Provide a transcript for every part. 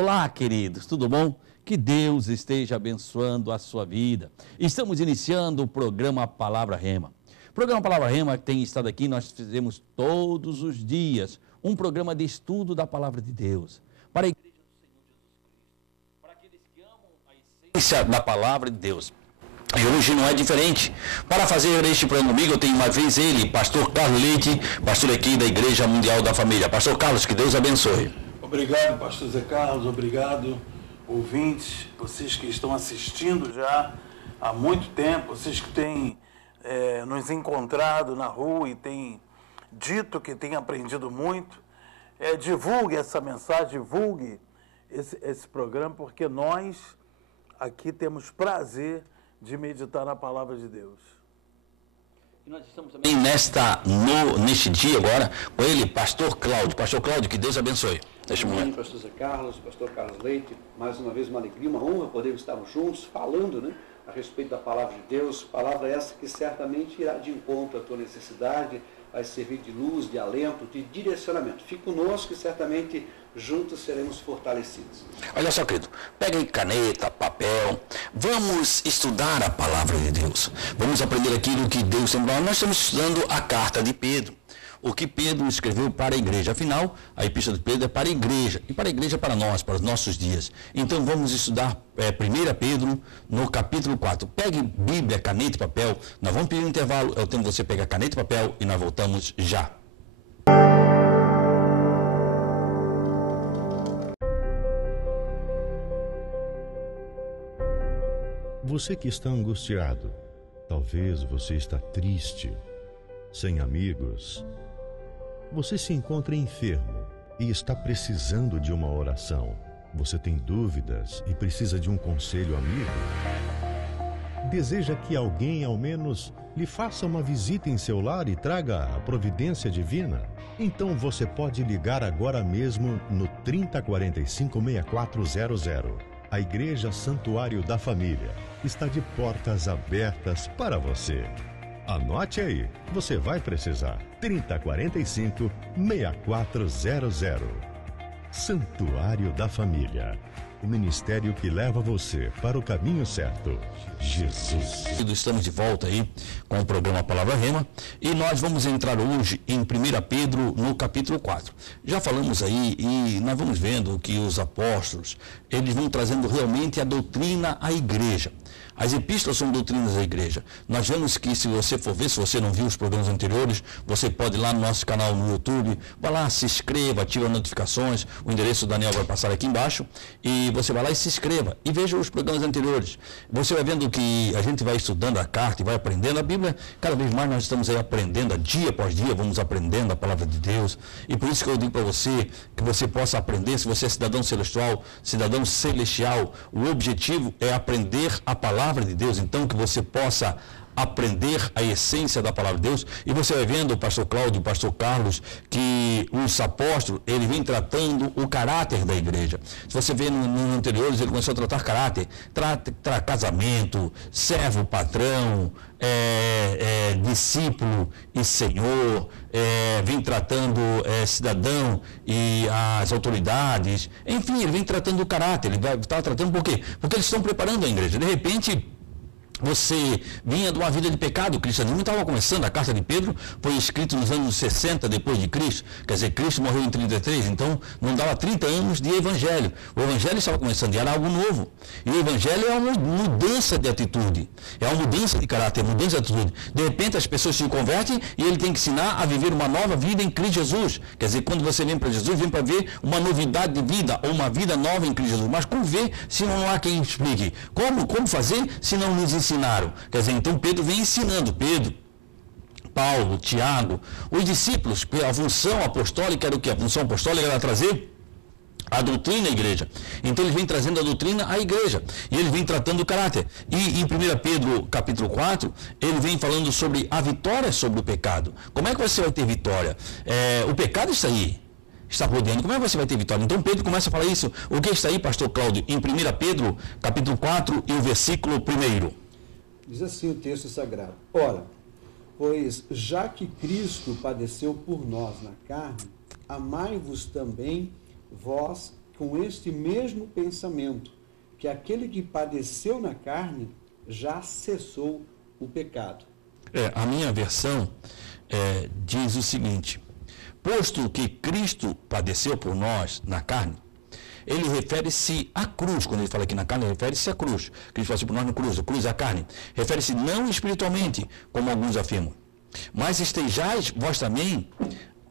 Olá, queridos, tudo bom? Que Deus esteja abençoando a sua vida. Estamos iniciando o programa Palavra Rema. O programa Palavra Rema tem estado aqui, nós fizemos todos os dias um programa de estudo da Palavra de Deus. Para a Igreja do Senhor Jesus Cristo, para aqueles que amam a essência da Palavra de Deus. E hoje não é diferente. Para fazer este programa comigo, eu tenho uma vez ele, pastor Carlos Leite, pastor aqui da Igreja Mundial da Família. Pastor Carlos, que Deus abençoe. Obrigado, pastor Zé Carlos, obrigado, ouvintes, vocês que estão assistindo já há muito tempo, vocês que têm nos encontrado na rua e têm dito que têm aprendido muito. Divulgue essa mensagem, divulgue esse programa, porque nós aqui temos prazer de meditar na palavra de Deus. E nós estamos também neste dia agora com ele, pastor Cláudio. Pastor Cláudio, que Deus abençoe. Amém, pastor Zé Carlos, pastor Carlos Leite, mais uma vez uma alegria, uma honra podermos estarmos juntos falando, né, a respeito da palavra de Deus, palavra essa que certamente irá de encontro à tua necessidade, vai servir de luz, de alento, de direcionamento. Fique conosco e certamente juntos seremos fortalecidos. Olha só, querido, pega aí caneta, papel, vamos estudar a palavra de Deus. Vamos aprender aquilo que Deus tem. Nós estamos estudando a carta de Pedro. O que Pedro escreveu para a igreja. Afinal, a epístola de Pedro é para a igreja. E para a igreja é para nós, para os nossos dias. Então vamos estudar 1 Pedro no capítulo 4. Pegue Bíblia, caneta e papel. Nós vamos pedir um intervalo. É o tempo de você pegar caneta e papel e nós voltamos já. Você que está angustiado, talvez você está triste, sem amigos. Você se encontra enfermo e está precisando de uma oração. Você tem dúvidas e precisa de um conselho amigo? Deseja que alguém, ao menos, lhe faça uma visita em seu lar e traga a providência divina? Então você pode ligar agora mesmo no 3045-6400. A Igreja Santuário da Família está de portas abertas para você. Anote aí, você vai precisar. 3045-6400. Santuário da Família. O ministério que leva você para o caminho certo. Jesus. Estamos de volta aí com o programa Palavra Rema e nós vamos entrar hoje em 1 Pedro no capítulo 4. Já falamos aí e nós vamos vendo que os apóstolos, eles vão trazendo realmente a doutrina à igreja. As epístolas são doutrinas da igreja. Nós vemos que, se você for ver, se você não viu os programas anteriores, você pode ir lá no nosso canal no YouTube, vai lá, se inscreva, ativa as notificações, o endereço do Daniel vai passar aqui embaixo, e você vai lá e se inscreva, e veja os programas anteriores. Você vai vendo que a gente vai estudando a carta e vai aprendendo a Bíblia, cada vez mais nós estamos aí aprendendo, dia após dia, vamos aprendendo a palavra de Deus, e por isso que eu digo para você, que você possa aprender, se você é cidadão celestial, o objetivo é aprender a palavra de Deus, então que você possa aprender a essência da palavra de Deus. E você vai vendo o pastor Cláudio, o pastor Carlos, que os apóstolos, ele vem tratando o caráter da igreja. Se você vê nos anteriores, ele começou a tratar caráter, casamento, servo, patrão, discípulo e senhor, vem tratando cidadão e as autoridades, enfim, ele vem tratando o caráter, ele vai estar tratando por quê? Porque eles estão preparando a igreja. De repente, você vinha de uma vida de pecado, o cristianismo estava começando, a carta de Pedro foi escrita nos anos 60 depois de Cristo, quer dizer, Cristo morreu em 33, então não dava 30 anos de evangelho. O evangelho estava começando e era algo novo. E o evangelho é uma mudança de atitude, é uma mudança de caráter, uma mudança de atitude. De repente as pessoas se convertem e ele tem que ensinar a viver uma nova vida em Cristo Jesus. Quer dizer, quando você vem para Jesus, vem para ver uma novidade de vida, ou uma vida nova em Cristo Jesus. Mas como ver se não há quem explique? Como fazer se não nos ensinaram? Quer dizer, então Pedro vem ensinando, Paulo, Tiago, os discípulos, a função apostólica era o quê? A função apostólica era trazer a doutrina à igreja. Então ele vem trazendo a doutrina à igreja. E ele vem tratando o caráter. E em 1 Pedro capítulo 4, ele vem falando sobre a vitória sobre o pecado. Como é que você vai ter vitória? O pecado está aí, está rodeando. Como é que você vai ter vitória? Então Pedro começa a falar isso. O que está aí, pastor Cláudio? Em 1 Pedro capítulo 4 e o versículo 1. Diz assim o texto sagrado: Ora, pois já que Cristo padeceu por nós na carne, amai-vos também vós com este mesmo pensamento, que aquele que padeceu na carne já cessou o pecado. A minha versão diz o seguinte: posto que Cristo padeceu por nós na carne, ele refere-se à cruz. Quando ele fala aqui na carne, ele refere-se à cruz. Cristo padeceu por nós na cruz, a cruz é a carne. Refere-se não espiritualmente, como alguns afirmam, mas estejais vós também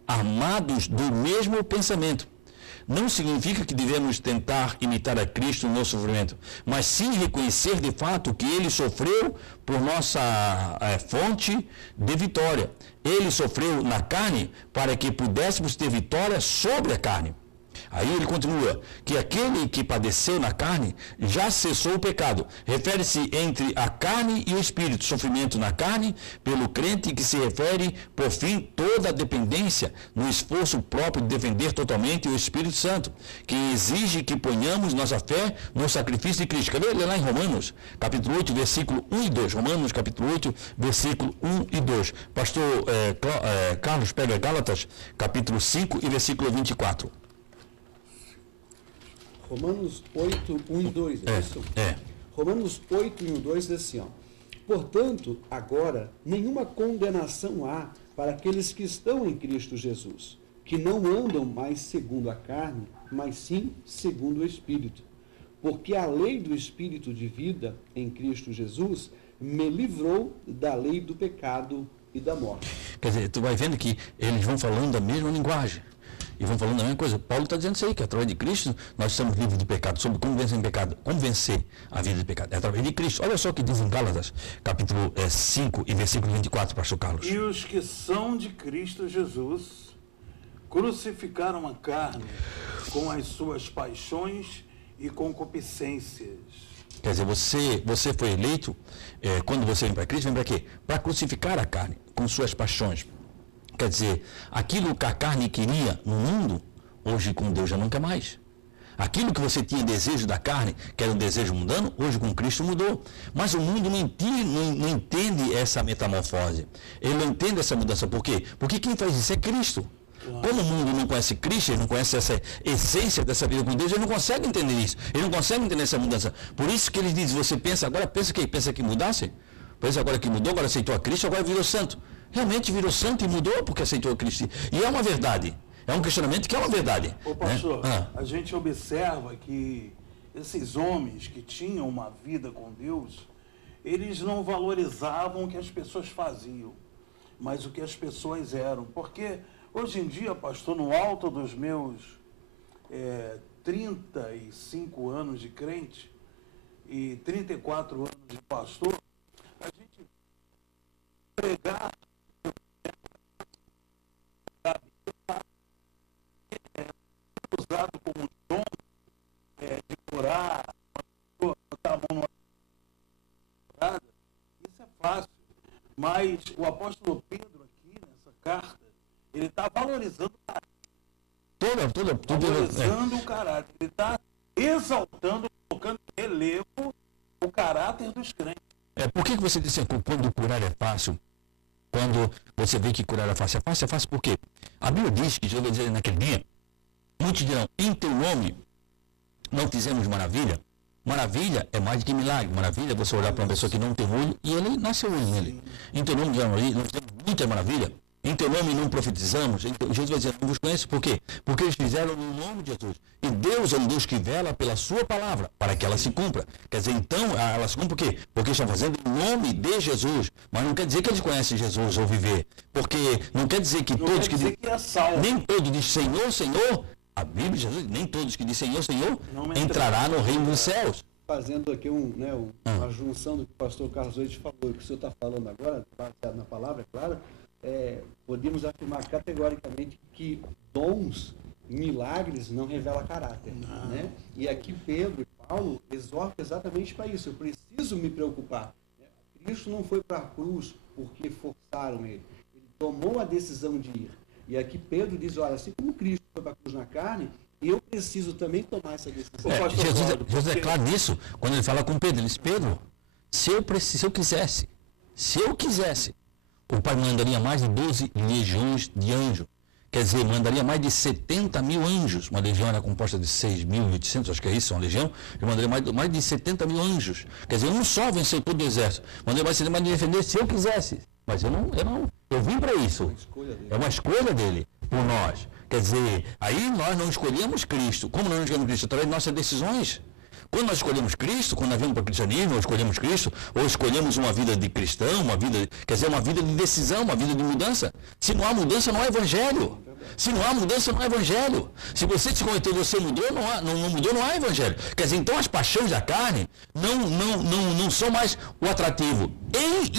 armados do mesmo pensamento. Não significa que devemos tentar imitar a Cristo no sofrimento, mas sim reconhecer de fato que ele sofreu por nossa fonte de vitória. Ele sofreu na carne para que pudéssemos ter vitória sobre a carne. Aí ele continua, que aquele que padeceu na carne já cessou o pecado. Refere-se entre a carne e o espírito, sofrimento na carne, pelo crente, que se refere, por fim, toda a dependência no esforço próprio de defender totalmente o Espírito Santo, que exige que ponhamos nossa fé no sacrifício de Cristo. Quer ver? Lê lá em Romanos, capítulo 8, versículo 1 e 2. Romanos, capítulo 8, versículo 1 e 2. Pastor Carlos pega Gálatas, capítulo 5 e versículo 24. Romanos 8, 1 e 2, é isso? Romanos 8, 1 e 2 diz assim, ó: portanto, agora, nenhuma condenação há para aqueles que estão em Cristo Jesus, que não andam mais segundo a carne, mas sim segundo o Espírito. Porque a lei do Espírito de vida em Cristo Jesus me livrou da lei do pecado e da morte. Quer dizer, tu vai vendo que eles vão falando a mesma linguagem. E vão falando a mesma coisa. Paulo está dizendo isso aí, que através de Cristo nós estamos livres do pecado. Sobre como vencer o pecado, como vencer a vida do pecado. É através de Cristo. Olha só o que diz em Gálatas, capítulo 5 e versículo 24, pastor Carlos. E os que são de Cristo Jesus crucificaram a carne com as suas paixões e concupiscências. Quer dizer, você foi eleito, quando você vem para Cristo, vem para quê? Para crucificar a carne com suas paixões. Quer dizer, aquilo que a carne queria no mundo, hoje com Deus já não quer mais. Aquilo que você tinha desejo da carne, que era um desejo mundano, hoje com Cristo mudou. Mas o mundo não entende essa metamorfose. Ele não entende essa mudança. Por quê? Porque quem faz isso é Cristo. Como o mundo não conhece Cristo, ele não conhece essa essência dessa vida com Deus, ele não consegue entender isso. Ele não consegue entender essa mudança. Por isso que ele diz, você pensa agora, pensa que mudasse? Pensa agora que mudou, agora aceitou a Cristo, agora virou santo. Realmente virou santo e mudou porque aceitou a Cristo. E é uma verdade. É um questionamento que é uma verdade. Ô pastor, a gente observa que esses homens que tinham uma vida com Deus, eles não valorizavam o que as pessoas faziam, mas o que as pessoas eram. Porque hoje em dia, pastor, no alto dos meus 35 anos de crente e 34 anos de pastor, a gente pregar usado como dom de curar, botar a mão numa isso é fácil. Mas o apóstolo Pedro aqui, nessa carta, ele está valorizando o caráter. Valorizando o caráter. Ele está exaltando, colocando em relevo o caráter dos crentes. Por que você disse que quando curar é fácil? Quando você vê que curar é fácil por quê? A Bíblia diz que Jesus vai dizer naquele dia, muitos dirão, em teu nome não fizemos maravilha. Maravilha é mais do que milagre. Maravilha é você olhar para uma pessoa que não tem olho e ele nasceu olho nele. Em teu nome não fizemos muita maravilha. Em teu nome não profetizamos. Então, Jesus vai dizer, não vos conheço. Por quê? Porque eles fizeram no nome de Jesus. E Deus é um Deus que vela pela sua palavra, para que ela se cumpra. Quer dizer, então, ela se cumpre por quê? Porque estão fazendo em nome de Jesus. Mas não quer dizer que eles conhecem Jesus ou viver. Porque não quer dizer que não todos que é salvo. Nem todos dizem Senhor, Senhor. A Bíblia, Jesus, nem todos que dizem Senhor, Senhor, entrará no reino dos céus. Fazendo aqui uma junção do que o pastor Carlos Leite falou, e o que o senhor está falando agora, baseado na palavra, é claro, podemos afirmar categoricamente que dons, milagres, não revelam caráter. Né? E aqui Pedro e Paulo exortam exatamente para isso. Eu preciso me preocupar. Cristo não foi para a cruz porque forçaram ele. Ele tomou a decisão de ir. E aqui Pedro diz, olha, assim como Cristo foi para a cruz na carne, eu preciso também tomar essa decisão. Jesus é claro nisso, quando ele fala com Pedro, ele diz, Pedro, se eu quisesse, o Pai mandaria mais de 12 legiões de anjos. quer dizer, mandaria mais de 70 mil anjos. Uma legião era composta de 6.800, acho que é isso, uma legião. Eu mandaria mais de 70 mil anjos. Quer dizer, um só venceu todo o exército. Mandaria mais de 70 mil me defender se eu quisesse. Mas eu vim para isso. É uma escolha dele por nós. Quer dizer, aí nós não escolhemos Cristo. Como nós não escolhemos Cristo? Através de nossas decisões. Quando nós escolhemos Cristo, quando nós vamos para o cristianismo, ou escolhemos Cristo, ou escolhemos uma vida de cristão, quer dizer, uma vida de decisão, uma vida de mudança. Se não há mudança, não há evangelho. Se não há mudança, não há evangelho. Se você se converteu, você mudou, não mudou, não há evangelho. Quer dizer, então as paixões da carne não são mais o atrativo. E,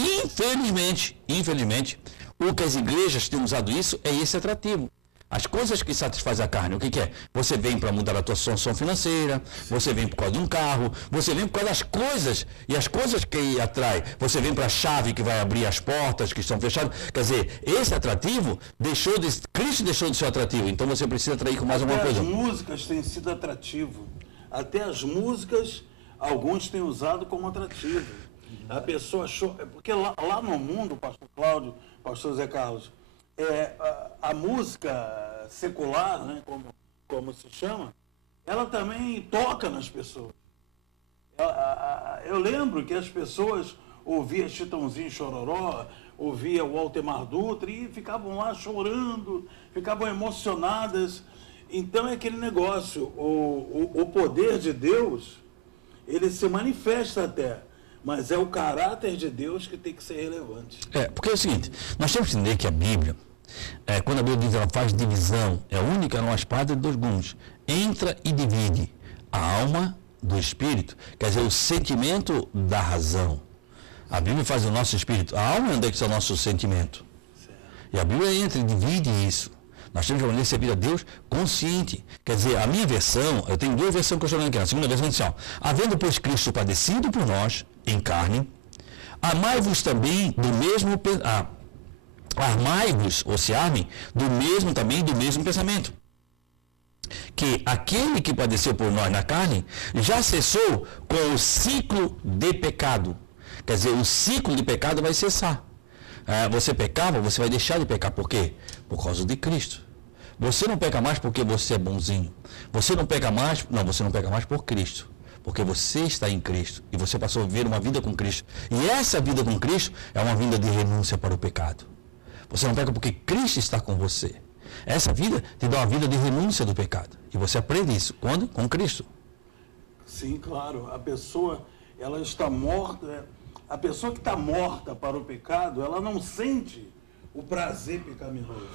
infelizmente, o que as igrejas têm usado isso é esse atrativo. As coisas que satisfazem a carne, o que é? Você vem para mudar a tua situação financeira, você vem por causa de um carro, você vem por causa das coisas, e as coisas que atrai, você vem para a chave que vai abrir as portas que estão fechadas. Quer dizer, esse atrativo Cristo deixou de ser atrativo, então você precisa atrair com mais alguma coisa. As músicas têm sido atrativo. Até as músicas, alguns têm usado como atrativo. A pessoa achou. Porque lá no mundo, pastor Cláudio, pastor Zé Carlos, a música secular, né, como se chama, ela também toca nas pessoas. Eu lembro que as pessoas ouviam Chitãozinho Chororó, ouviam o Altemar Dutra e ficavam lá chorando, ficavam emocionadas. Então é aquele negócio, o poder de Deus, ele se manifesta até, mas é o caráter de Deus que tem que ser relevante. Porque é o seguinte, nós temos que entender que a Bíblia, quando a Bíblia diz que ela faz divisão, é a única, não, a espada de dois gumes, entra e divide a alma do espírito, quer dizer, o sentimento da razão. A Bíblia faz o nosso espírito, a alma é o nosso sentimento. Certo. E a Bíblia entra e divide isso. Nós temos que aprender a servir a Deus consciente. Quer dizer, a minha versão, eu tenho duas versões que eu estou lendo aqui. A segunda versão diz assim, havendo, pois, Cristo padecido por nós, em carne, amai-vos também do mesmo... Armai-vos, ou se armem, do mesmo pensamento. Que aquele que padeceu por nós na carne, já cessou com o ciclo de pecado. Quer dizer, o ciclo de pecado vai cessar. Você pecava, você vai deixar de pecar. Por quê? Por causa de Cristo. Você não peca mais porque você é bonzinho. Você não peca mais por Cristo. Porque você está em Cristo e você passou a viver uma vida com Cristo. E essa vida com Cristo é uma vida de renúncia para o pecado. Você não peca porque Cristo está com você. Essa vida te dá uma vida de renúncia do pecado. E você aprende isso. Quando? Com Cristo. Sim, claro. A pessoa, ela está morta. A pessoa que está morta para o pecado, ela não sente o prazer pecaminoso.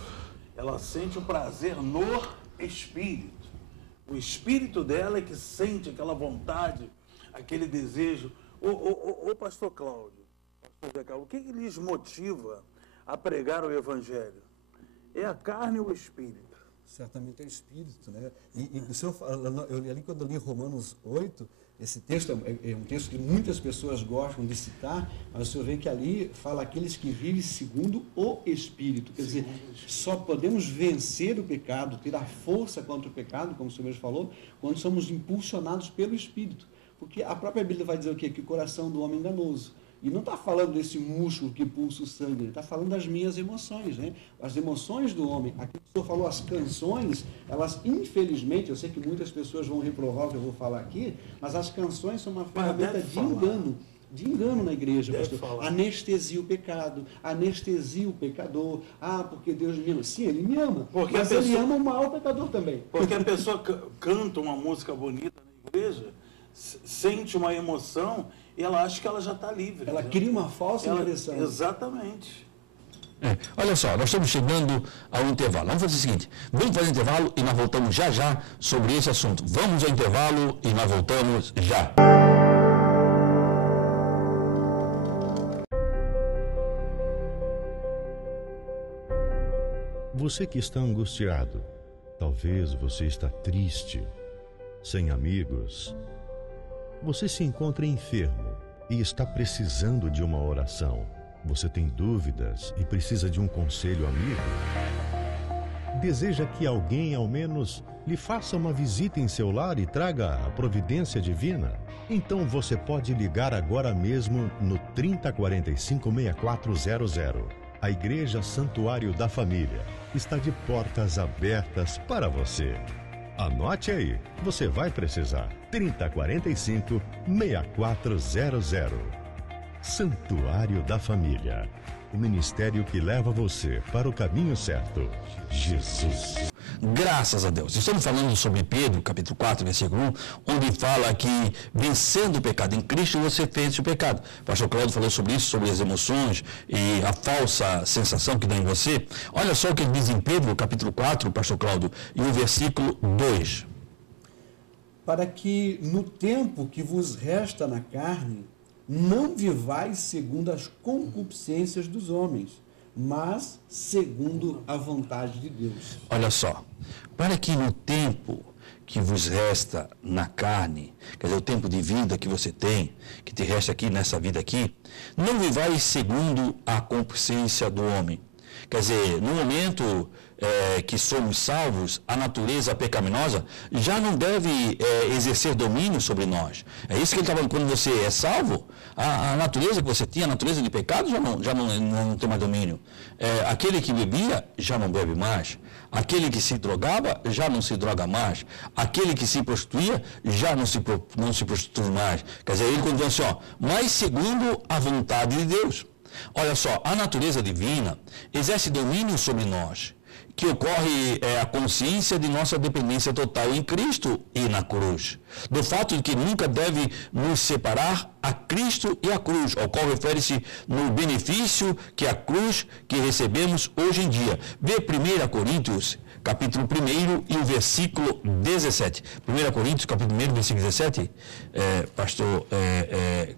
Ela sente o prazer no Espírito. O Espírito dela é que sente aquela vontade, aquele desejo. Ô pastor Cláudio, pastor Zé Carlos, o que lhes motiva a pregar o Evangelho? É a carne ou o Espírito? Certamente é o Espírito, né? E o senhor, quando eu li Romanos 8, esse texto é um texto que muitas pessoas gostam de citar, mas o senhor vê que ali fala aqueles que vivem segundo o Espírito. Quer dizer, só podemos vencer o pecado, ter a força contra o pecado, como o senhor mesmo falou, quando somos impulsionados pelo Espírito. Porque a própria Bíblia vai dizer o quê? Que o coração do homem é enganoso. E não está falando desse músculo que pulsa o sangue, ele está falando das minhas emoções, né? As emoções do homem. Aqui o senhor falou, as canções, elas infelizmente, eu sei que muitas pessoas vão reprovar o que eu vou falar aqui, mas as canções são uma ferramenta de engano na igreja, pastor. Anestesia o pecado, anestesia o pecador. Porque Deus me ama. Sim, ele me ama, mas ele ama o mau pecador também. Porque a pessoa canta uma música bonita na igreja, sente uma emoção, e ela acha que ela já está livre. Ela cria uma falsa impressão. Exatamente. Olha só, nós estamos chegando ao intervalo. Vamos fazer o seguinte, vamos fazer intervalo e nós voltamos já sobre esse assunto. Vamos ao intervalo e nós voltamos já. Você que está angustiado, talvez você está triste, sem amigos. Você se encontra enfermo e está precisando de uma oração. Você tem dúvidas e precisa de um conselho amigo? Deseja que alguém, ao menos, lhe faça uma visita em seu lar e traga a providência divina? Então você pode ligar agora mesmo no 3045-6400. A Igreja Santuário da Família está de portas abertas para você. Anote aí, você vai precisar. 3045-6400. Santuário da Família. O ministério que leva você para o caminho certo. Jesus. Graças a Deus. Estamos falando sobre Pedro, capítulo 4, versículo 1, onde fala que vencendo o pecado em Cristo, você vence o pecado. O pastor Cláudio falou sobre isso, sobre as emoções e a falsa sensação que dá em você. Olha só o que ele diz em Pedro, capítulo 4, pastor Cláudio, e o versículo 2. Para que no tempo que vos resta na carne, não vivais segundo as concupiscências dos homens, mas segundo a vontade de Deus. Olha só, para que no tempo que vos resta na carne, quer dizer, o tempo de vida que você tem, que te resta aqui nessa vida aqui, não vivais segundo a concupiscência do homem. Quer dizer, no momento que somos salvos, a natureza pecaminosa já não deve exercer domínio sobre nós. É isso que ele está falando. Quando você é salvo, a natureza que você tinha, a natureza de pecado, já não tem mais domínio. Aquele que bebia, já não bebe mais. Aquele que se drogava, já não se droga mais. Aquele que se prostituía, já não se prostitui mais. Quer dizer, ele quando diz assim, mas segundo a vontade de Deus. Olha só, a natureza divina exerce domínio sobre nós, que ocorre a consciência de nossa dependência total em Cristo e na cruz. Do fato de que nunca deve nos separar a Cristo e a cruz, ao qual refere-se no benefício que a cruz que recebemos hoje em dia. Vê 1 Coríntios, capítulo 1 e o versículo 17. 1 Coríntios, capítulo 1, versículo 17, pastor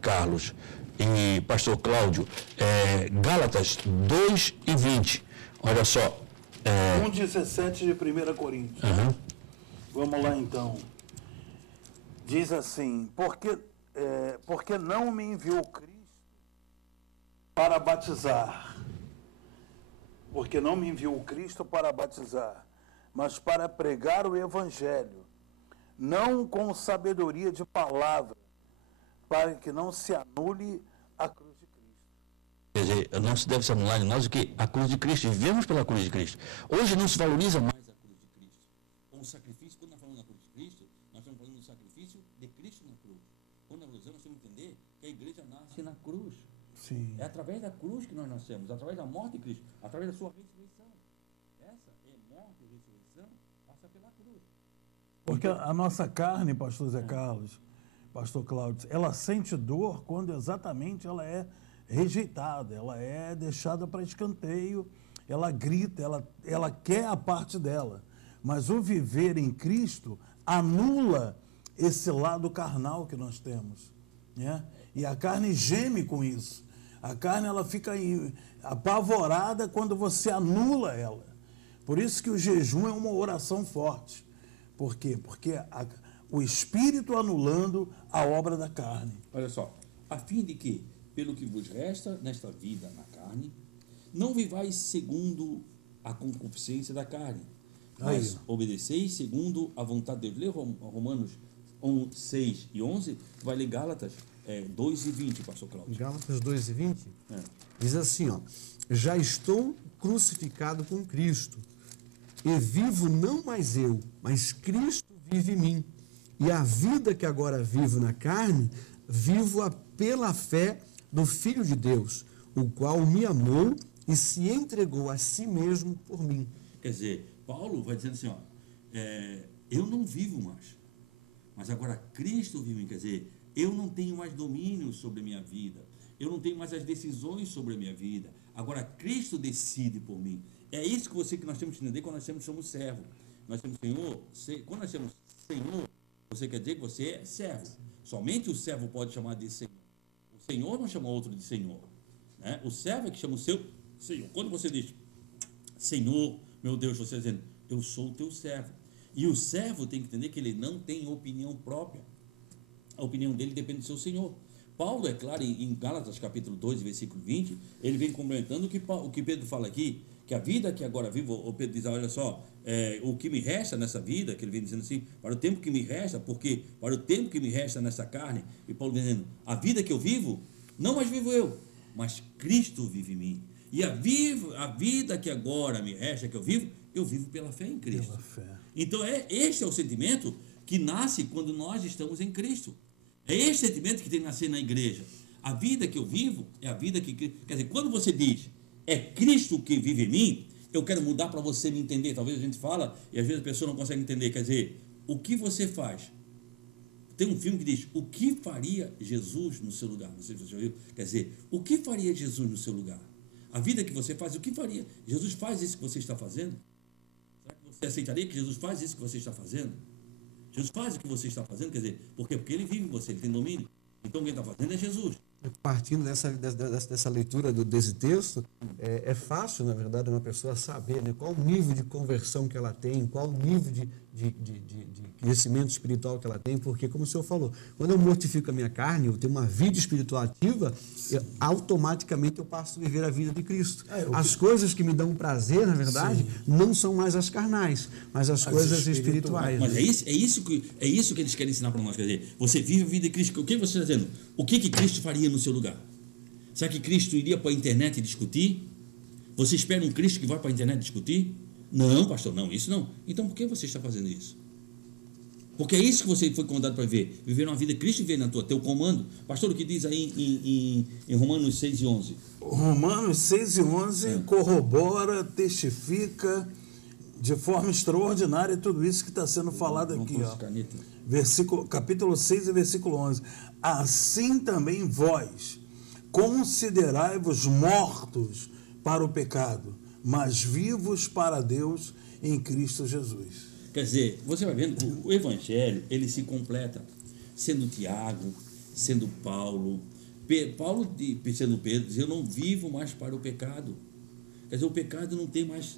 Carlos e pastor Cláudio, Gálatas 2 e 20. Olha só. 1,17 de 1 Coríntios. Uhum. Vamos lá então. Diz assim, porque não me enviou Cristo para batizar. Porque não me enviou Cristo para batizar, mas para pregar o Evangelho, não com sabedoria de palavra, para que não se anule a cruz de Cristo. Quer dizer, não se deve se anular em nós o que? A cruz de Cristo. Vivemos pela cruz de Cristo. Hoje não se valoriza mais a cruz de Cristo. O sacrifício, quando nós falamos da cruz de Cristo, nós estamos falando do sacrifício de Cristo na cruz. Quando nós valorizamos, nós temos que entender que a igreja nasce na cruz. Sim. É através da cruz que nós nascemos, através da morte de Cristo, através da sua ressurreição. Essa morte e ressurreição passa pela cruz. Porque a nossa carne, pastor Zé Carlos, pastor Cláudio, ela sente dor quando exatamente ela é rejeitada, ela é deixada para escanteio, ela grita, ela quer a parte dela. Mas o viver em Cristo anula esse lado carnal que nós temos, né? E a carne geme com isso. A carne ela fica apavorada quando você anula ela. Por isso que o jejum é uma oração forte. Por quê? Porque o Espírito anulando a obra da carne. Olha só, a fim de que, pelo que vos resta nesta vida na carne, não vivais segundo a concupiscência da carne, mas obedeceis segundo a vontade de Deus. Lê Romanos 6 e 11, vai ler Gálatas 2 e 20, pastor Cláudio. Gálatas 2 e 20 diz assim, já estou crucificado com Cristo, e vivo não mais eu, mas Cristo vive em mim. E a vida que agora vivo na carne, vivo-a pela fé do Filho de Deus, o qual me amou e se entregou a si mesmo por mim. Quer dizer, Paulo vai dizendo assim, eu não vivo mais, mas agora Cristo vive em mim. Quer dizer, eu não tenho mais domínio sobre a minha vida, eu não tenho mais as decisões sobre a minha vida, agora Cristo decide por mim. É isso que nós temos que entender quando nós somos servos. Nós temos Senhor, quando nós temos Senhor, você quer dizer que você é servo. Somente o servo pode chamar de Senhor. O Senhor não chama outro de Senhor, né? O servo é que chama o seu Senhor. Quando você diz Senhor, meu Deus, você está dizendo, eu sou o teu servo. E o servo tem que entender que ele não tem opinião própria. A opinião dele depende do seu Senhor. Paulo, é claro, em Gálatas capítulo 2, versículo 20, ele vem complementando o que Pedro fala aqui, que a vida que agora vivo, o Pedro diz, olha só, o que me resta nessa vida, que ele vem dizendo assim, para o tempo que me resta, porque para o tempo que me resta nessa carne, e Paulo vem dizendo, a vida que eu vivo, não mais vivo eu, mas Cristo vive em mim. E a vida que agora me resta, que eu vivo pela fé em Cristo. Pela fé. Então, este é o sentimento que nasce quando nós estamos em Cristo. É esse sentimento que tem que nascer na igreja. A vida que eu vivo é a vida que... Quer dizer, quando você diz, é Cristo que vive em mim, eu quero mudar para você me entender. Talvez a gente fala e às vezes a pessoa não consegue entender. Quer dizer, o que você faz? Tem um filme que diz, o que faria Jesus no seu lugar? Não sei se você já viu. Quer dizer, o que faria Jesus no seu lugar? A vida que você faz, o que faria? Jesus faz isso que você está fazendo? Será que você aceitaria que Jesus faz isso que você está fazendo? Jesus faz o que você está fazendo, quer dizer, por quê? Porque ele vive em você, ele tem domínio. Então quem está fazendo é Jesus. Partindo dessa leitura desse texto, é fácil, na verdade, uma pessoa saber, né, qual o nível de conversão que ela tem, qual o nível de crescimento espiritual que ela tem, porque, como o senhor falou, quando eu mortifico a minha carne, eu tenho uma vida espiritual ativa, automaticamente eu passo a viver a vida de Cristo. As coisas que me dão prazer, na verdade, não são mais as carnais, mas as coisas espirituais. Mas é isso que eles querem ensinar para nós, quer dizer, você vive a vida de Cristo. O que você está dizendo? O que Cristo faria no seu lugar? Será que Cristo iria para a internet discutir? Você espera um Cristo que vai para a internet discutir? Não, pastor, não, isso não. Então por que você está fazendo isso? Porque é isso que você foi convidado para viver. Viver uma vida que Cristo vê na teu comando. Pastor, o que diz aí em Romanos 6 e 11? Romanos 6 e 11 corrobora, testifica de forma extraordinária tudo isso que está sendo falado aqui. Capítulo 6 e versículo 11. Assim também vós considerai-vos mortos para o pecado, mas vivos para Deus em Cristo Jesus. Quer dizer, você vai vendo que o evangelho, ele se completa, sendo Tiago, sendo Paulo sendo Pedro, diz, eu não vivo mais para o pecado. Quer dizer, o pecado não tem mais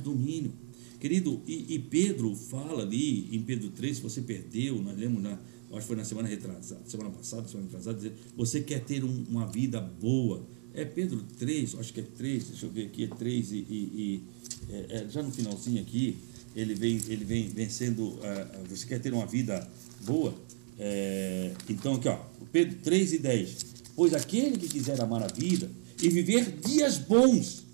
domínio. Querido, e Pedro fala ali, em Pedro 3, se você perdeu, nós lemos, acho que foi na semana passada, dizer, você quer ter uma vida boa. É Pedro 3, acho que é 3, deixa eu ver aqui, é 3 já no finalzinho aqui, ele vem vencendo, você quer ter uma vida boa? Então aqui, ó, Pedro 3 e 10, pois aquele que quiser amar a vida e viver dias bons,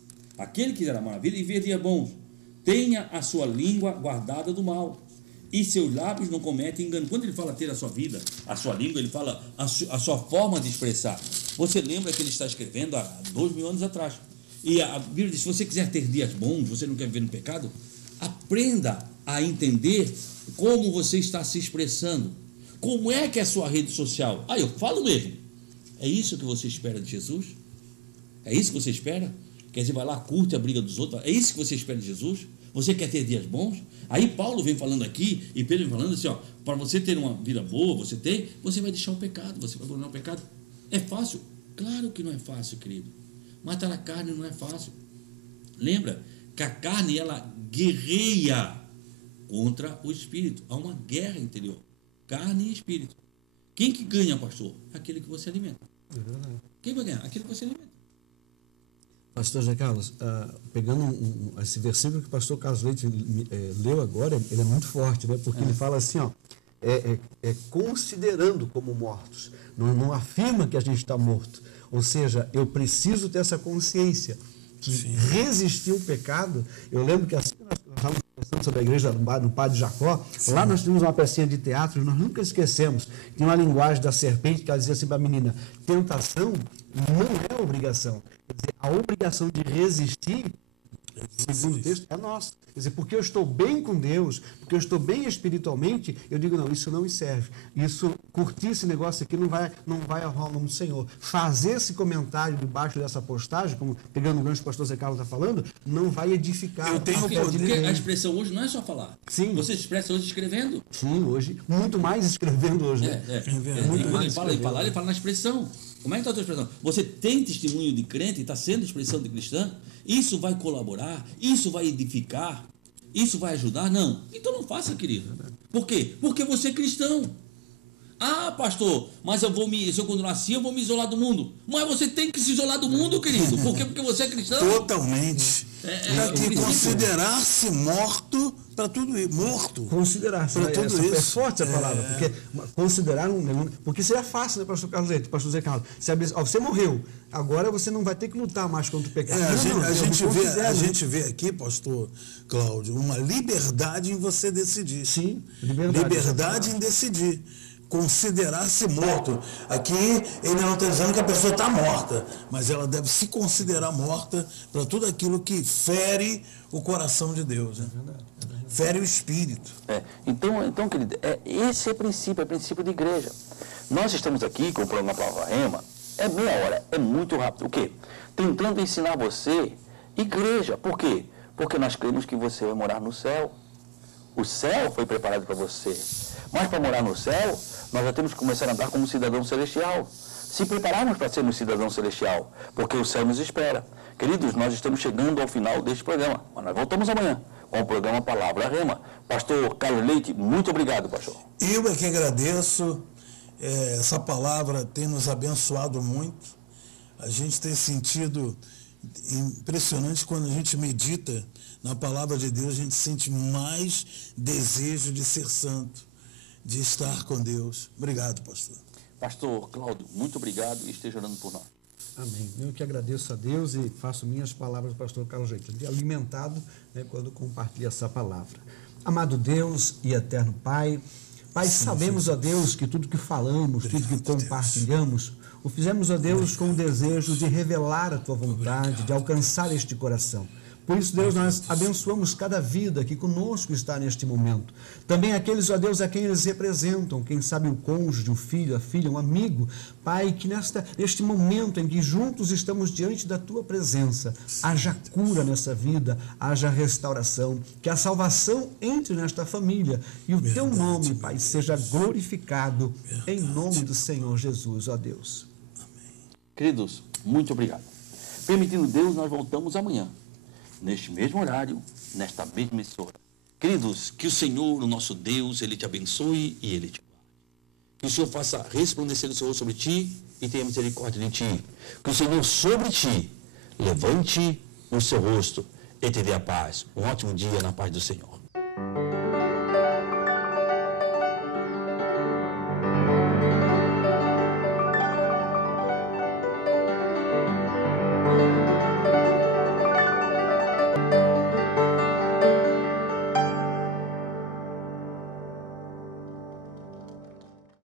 tenha a sua língua guardada do mal e seus lábios não cometem engano. Quando ele fala ter a sua vida, a sua língua, ele fala a sua forma de expressar. Você lembra que ele está escrevendo há 2000 anos atrás. E a Bíblia diz, se você quiser ter dias bons, você não quer viver no pecado, aprenda a entender como você está se expressando. Como é que é a sua rede social? Eu falo mesmo. É isso que você espera de Jesus? É isso que você espera? Quer dizer, vai lá, curte a briga dos outros. É isso que você espera de Jesus? Você quer ter dias bons? Aí Paulo vem falando aqui, e Pedro vem falando assim, para você ter uma vida boa, você vai deixar o pecado, você vai abandonar o pecado. É fácil? Claro que não é fácil, querido. Matar a carne não é fácil. Lembra que a carne, ela guerreia contra o espírito. Há uma guerra interior. Carne e espírito. Quem que ganha, pastor? Aquele que você alimenta. Quem vai ganhar? Aquele que você alimenta. Pastor José Carlos, pegando esse versículo que o pastor Carlos Leite leu agora, ele é muito forte, né? Porque ele fala assim, considerando como mortos. Não afirma que a gente está morto. Ou seja, eu preciso ter essa consciência que resistir ao pecado. Eu lembro que assim que nós estávamos conversando sobre a igreja do Padre Jacó, lá nós tínhamos uma pecinha de teatro, nós nunca esquecemos. Tinha uma linguagem da serpente que ela dizia assim para a menina, tentação não é obrigação. Quer dizer, a obrigação de resistir, segundo o texto, é nossa. Quer dizer, porque eu estou bem com Deus, porque eu estou bem espiritualmente, eu digo, não, isso não me serve. Isso, curtir esse negócio aqui não vai honrar o nome do Senhor. Fazer esse comentário debaixo dessa postagem, como pegando o gancho que o pastor Zé Carlos está falando, não vai edificar. Eu tenho porque a expressão hoje não é só falar. Sim. Você se expressa hoje escrevendo. Sim, hoje, muito mais escrevendo hoje. Muito mais ele fala na expressão. Como é que está a tua expressão? Você tem testemunho de crente, está sendo expressão de cristã? Isso vai colaborar? Isso vai edificar? Isso vai ajudar? Não. Então não faça, querido. Por quê? Porque você é cristão. Pastor, mas se eu continuar assim, eu vou me isolar do mundo. Mas você tem que se isolar do mundo, querido. Por quê? Porque você é cristão. Totalmente. Considerar-se morto para tudo isso, morto. Considerar, para tudo isso. É forte a palavra, porque considerar porque seria fácil, né, pastor Carlos Leite, pastor Zé Carlos? Você morreu, agora você não vai ter que lutar mais contra o pecado. A gente vê aqui, pastor Cláudio, uma liberdade em você decidir. Sim, liberdade em decidir. Considerar-se morto. Aqui ele não está dizendo que a pessoa está morta, mas ela deve se considerar morta para tudo aquilo que fere o coração de Deus. Né? Fere o espírito. Então, querido, esse é princípio de igreja. Nós estamos aqui com o programa Palavra Rema, é meia hora, é muito rápido. O quê? Tentando ensinar você, igreja. Por quê? Porque nós cremos que você vai morar no céu. O céu foi preparado para você. Mas para morar no céu, nós já temos que começar a andar como cidadão celestial. Se prepararmos para sermos cidadão celestial, porque o céu nos espera. Queridos, nós estamos chegando ao final deste programa, mas nós voltamos amanhã com o programa Palavra Rema. Pastor Carlos Leite, muito obrigado, pastor. Eu é que agradeço. Essa palavra tem nos abençoado muito. A gente tem sentido impressionante quando a gente medita na palavra de Deus, a gente sente mais desejo de ser santo, de estar com Deus. Obrigado, pastor. Pastor Cláudio, muito obrigado e esteja orando por nós. Amém. Eu que agradeço a Deus e faço minhas palavras do pastor Carlos Leite, alimentado, né, quando compartilha essa palavra. Amado Deus e eterno Pai, sabemos, ó Deus, que tudo que falamos, tudo que compartilhamos, o fizemos, ó Deus, com o desejo de revelar a Tua vontade, de alcançar este coração. Por isso, Deus, nós abençoamos cada vida que conosco está neste momento. Também aqueles, ó Deus, a quem eles representam, quem sabe o cônjuge, o filho, a filha, um amigo. Pai, que neste momento em que juntos estamos diante da Tua presença, haja cura nessa vida, haja restauração, que a salvação entre nesta família e o Teu nome, Pai, seja glorificado em nome do Senhor Jesus, ó Deus. Queridos, muito obrigado. Permitindo Deus, nós voltamos amanhã, neste mesmo horário, nesta mesma emissora. Queridos, que o Senhor, o nosso Deus, Ele te abençoe e Ele te guarde. Que o Senhor faça resplandecer o seu rosto sobre ti e tenha misericórdia de ti. Que o Senhor sobre ti levante o seu rosto e te dê a paz. Um ótimo dia na paz do Senhor.